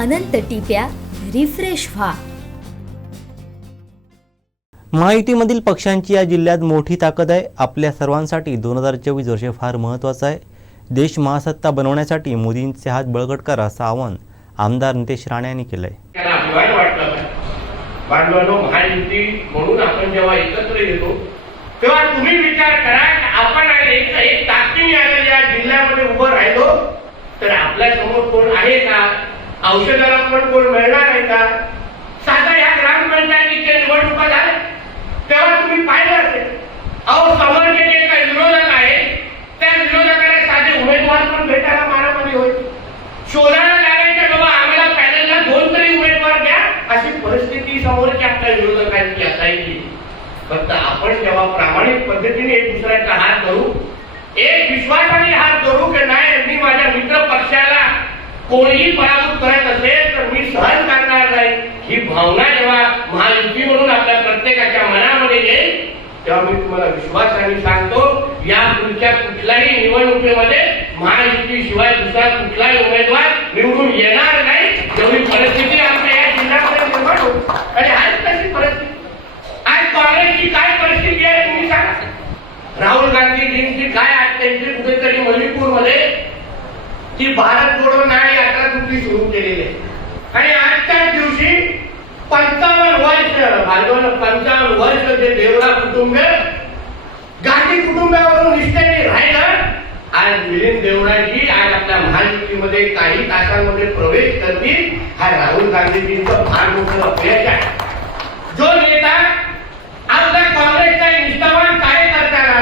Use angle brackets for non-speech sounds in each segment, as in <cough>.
अनंत टिप्या refresh व्हा. महायुतीमधील पक्षांची या जिल्ह्यात मोठी ताकद आहे. आपल्या सर्वांसाठी दोन हजार चोवीस वर्ष फार महत्त्वाचं आहे. देश महासत्ता बनवण्यासाठी मोदींचे हात बळकट करा असं आवाहन आमदार नितेश राणे यांनी केलं आहे त्यांना अभिमान वाटला पाहिजे बांधवांनो महायुती म्हणून आपण जेव्हा एकत्र येतो तेव्हा तुम्ही विचार करा की आपण एक एक ताकदीने या जिल्ह्यामध्ये उभं राहिलो तर आपल्यासमोर कोण आहे का? औषधाला पण कोण मिळणार आहे का? साधा ह्या ग्रामपंचायतीच्या निवडणुका झाल्या तेव्हा तुम्ही पाहिलं असेल. अहो समोरचे जे काही विरोधक आहे. त्या विरोधकाला साधे उमेदवार पण भेटायला मारामारी होईल. शोधायला लागायचं बाबा आम्हाला पॅनलला दोन तरी उमेदवार द्या. अशी परिस्थिती समोरची आपल्या विरोधकांची असायची. फक्त आपण जेव्हा प्रामाणिक पद्धतीने एक दुसऱ्याचा हात धरू एक विश्वासाने हात धरू की नाही मी माझ्या मित्र पक्षाला कोणीही पराभूत करत असेल तर मी सहन करणार नाही. ही भावना जेव्हा महायुती म्हणून आपल्या प्रत्येकाच्या मनामध्ये येईल तेव्हा मी तुम्हाला विश्वासाने सांगतो या पुढच्या कुठल्याही निवडणुकीमध्ये महायुती शिवाय दुसरा कुठलाही उमेदवार निवडून येणार नाही. तेवढी परिस्थिती आमच्या या जिल्ह्यामध्ये निर्माण होती आणि आज कशी परिस्थिती. आज काँग्रेसची काय परिस्थिती आहे तुम्ही सांगा. राहुल गांधीजींची काय आज त्यांची कुठेतरी मणिपूरमध्ये ती भारत जोडो न्याय यात्रा तुम्ही सुरू केलेली आहे? आणि आजच्याच दिवशी पंचावन्न वर्ष भाजपनं पंचावन्न वर्ष जे देवरा कुटुंब गांधी कुटुंबावरून निष्ठेने राहिलं आज मिलिंद देवराजी आज आपल्या महायुतीमध्ये काही तासांमध्ये प्रवेश करतील हा राहुल गांधीजींचं फार मोठं अपयश आहे. जो नेता आपल्या काँग्रेसचा निष्ठावान कार्यकर्त्याला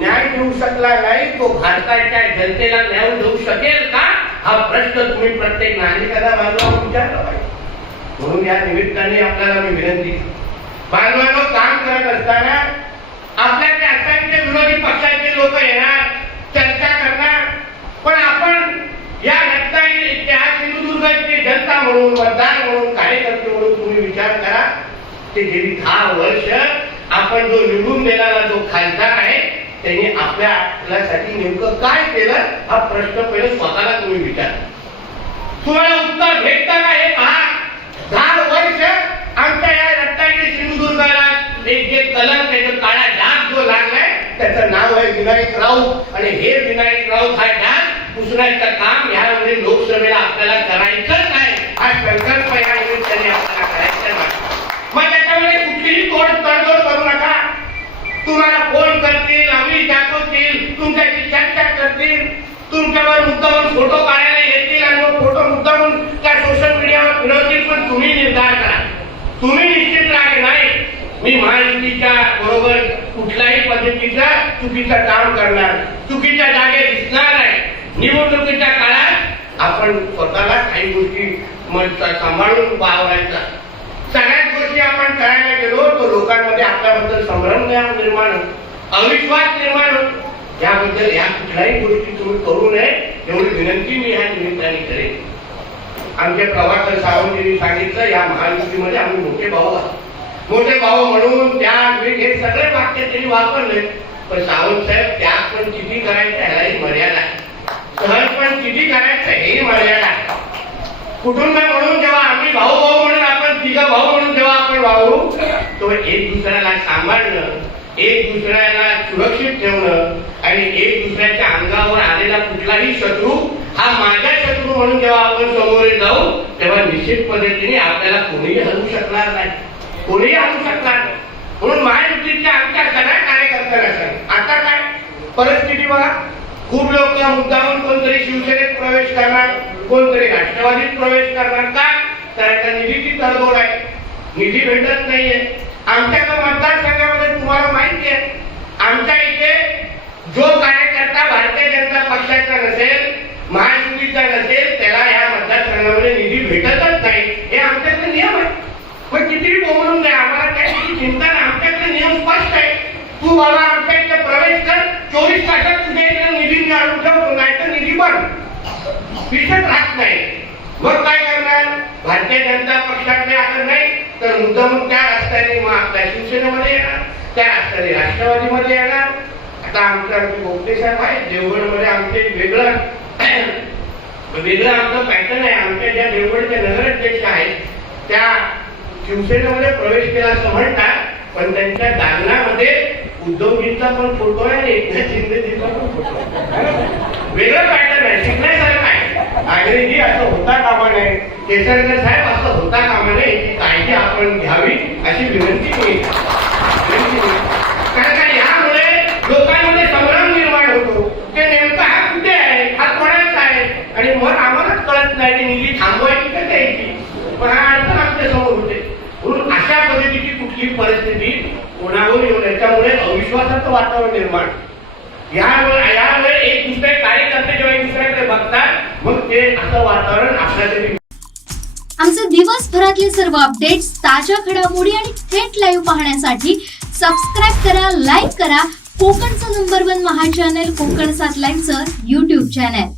न्याय घेऊ शकला नाही तो भारताच्या जनतेला न्याय देऊ शकेल का? हा प्रश्न तुम्ही प्रत्येक नागरिकाला बाजूला विचारला पाहिजे. म्हणून या निमित्ताने आपल्याला मी विनंती बांधवांनो काम करत असताना आपल्या त्या असंख्य विरोधी पक्षाचे लोक येणार चर्चा करणार पण आपण या रत्नागिरी त्या सिंधुदुर्गचे जनता म्हणून मतदार म्हणून कार्यकर्ते म्हणून तुम्ही विचार करा. की गेली दहा वर्ष आपण जो निवडून देणारा जो खासदार आहे त्यांनी आपल्या आपल्यासाठी नेमकं काय केलं? हा प्रश्न पहिले स्वतःला तुम्ही विचारा. तुम्हाला उत्तर भेटतं का हे पहा. दहा वर्ष आमच्या या रत्नागिरी सिंधुदुर्गाला एक जे कलर त्याचा काळा डाग जो लागलाय त्याचं नाव आहे विनायक राऊत. आणि हे विनायक राऊत हा डाग पुसण्याचं काम यामध्ये लोकसभेला आपल्याला करायचंच नाही हा संकल्प या निमित्ताने आपल्याला करायचा नाही मग त्याच्यामध्ये कुठलीही तोड तडजोड करू नका. तुम्हाला तुमच्याशी चर्चा करतील तुमच्यावर मुद्दामून फोटो काढायला येतील आणि मग फोटो मुद्दामून त्या सोशल मीडियावर फिरवतील. पण तुम्ही निर्धार करा. तुम्ही निश्चित राहा नाही. मी महायुतीच्या बरोबर कुठल्याही पद्धतीचा चुकीचं काम करणार चुकीच्या जागे दिसणार नाही. निवडणुकीच्या काळात आपण स्वतःला काही गोष्टी सांभाळून वावरायचा. सगळ्याच गोष्टी आपण करायला गेलो तर लोकांमध्ये आपल्याबद्दल संभ्रम निर्माण होतो. अविश्वास निर्माण होतो. त्याबद्दल या कुठल्याही गोष्टी तुम्ही करू नये एवढी विनंती मी ह्या निमित्ताने करेन. आमच्या प्रभाकर सावंतजींनी सांगितलं या महायुतीमध्ये आम्ही मोठे भाऊ आहोत. मोठे भाऊ म्हणून त्या हे सगळे वाक्य त्यांनी वापरले पण सावंत साहेब त्याग पण किती करायचं ह्यालाही मर्यादा आहे. सहज पण किती करायचं हे मर्यादा आहे. कुटुंब म्हणून जेव्हा आम्ही भाऊ भाऊ म्हणून आपण तिघ भाऊ म्हणून जेव्हा आपण वावरू तो एक दुसऱ्याला सांभाळणं एक दुसऱ्याला सुरक्षित ठेवणं आणि एक दुसऱ्याच्या अंगावर आलेला कुठलाही शत्रू हा माझ्या शत्रू म्हणून जेव्हा आपण समोर जाऊ तेव्हा निश्चित पद्धतीने आपल्याला कोणीही हलवू शकणार नाही. कोणीही हलवू शकणार नाही. म्हणून महायुतीच्या आमच्या सगळ्या कार्यकर्त्यांना सांग. आता काय? परिस्थिती बघा. खूप लोक मुद्दामून कोणतरी शिवसेनेत प्रवेश करणार कोणतरी राष्ट्रवादीत प्रवेश करणार. का? तर आता निधीची तडजोड आहे. निधी भेटत नाहीये. आमच्या तर मतदारसंघामध्ये तुम्हाला माहिती आहे आमच्या इथे जो कार्यकर्ता भारतीय जनता पक्षाचा नसेल महायुतीचा नसेल त्याला या मतदारसंघामध्ये निधी भेटतच नाही. हे आमच्याकडे नियम आहे. पण कितीही बोलून द्या आम्हाला काही चिंता नाही. आमच्याकडे नियम स्पष्ट आहे. तू मला आमच्या इथे प्रवेश कर चोवीस तासात तुझ्या इथे निधी काढून ठेवतो नाही तर निधी बंद. विषय राहत नाही. मग काय करणार? भारतीय जनता पक्षाकडे आलं नाही तर मुद्दामून त्या रस्त्याने मग आपल्या शिवसेनेमध्ये येणार त्या रस्त्याने राष्ट्रवादीमध्ये येणार. आता आमच्या आमचे साहेब आहे देवगडमध्ये आमचे वेगळं <clears throat> वेगळं आमचं पॅटर्न आहे. आमच्या ज्या देवगडच्या नगर त्या शिवसेनेमध्ये प्रवेश केला असं म्हणतात पण त्यांच्या दालनामध्ये उद्धवजींचा पण फोटो आहे आणि एकनाथ शिंदेजीचा पण फोटो आहे. वेगळं आहे असं होता कामा नये. केसरकर साहेब असं होता कामा नये. याची काळजी आपण घ्यावी अशी विनंती मी कारण का यामुळे लोकांमध्ये संग्राम निर्माण होतो. ते नेमका हा कुठे आहे? हा कोणाचा आहे? आणि मग आम्हालाच कळत नाही ती निधी थांबवायची का द्यायची. पण हा अडचण आपल्यासमोर होते. म्हणून अशा पद्धतीची कुठली परिस्थिती कोणावर येऊ नये त्यामुळे अविश्वासाचं वातावरण निर्माण. यामुळे यामुळे एक दुसरे कार्यकर्ते जेव्हा एक दुसऱ्याकडे बघतात मग ते असं वातावरण आपल्यासाठी आमचे दिवसभरातले सर्व अपडेट्स ताज्या घडामोडी आणि थेट लाईव्ह पाहण्यासाठी सबस्क्राईब करा लाईक करा. कोकणचं number one Maha channel Kokan सात लाईव्हचं युट्यूब चॅनल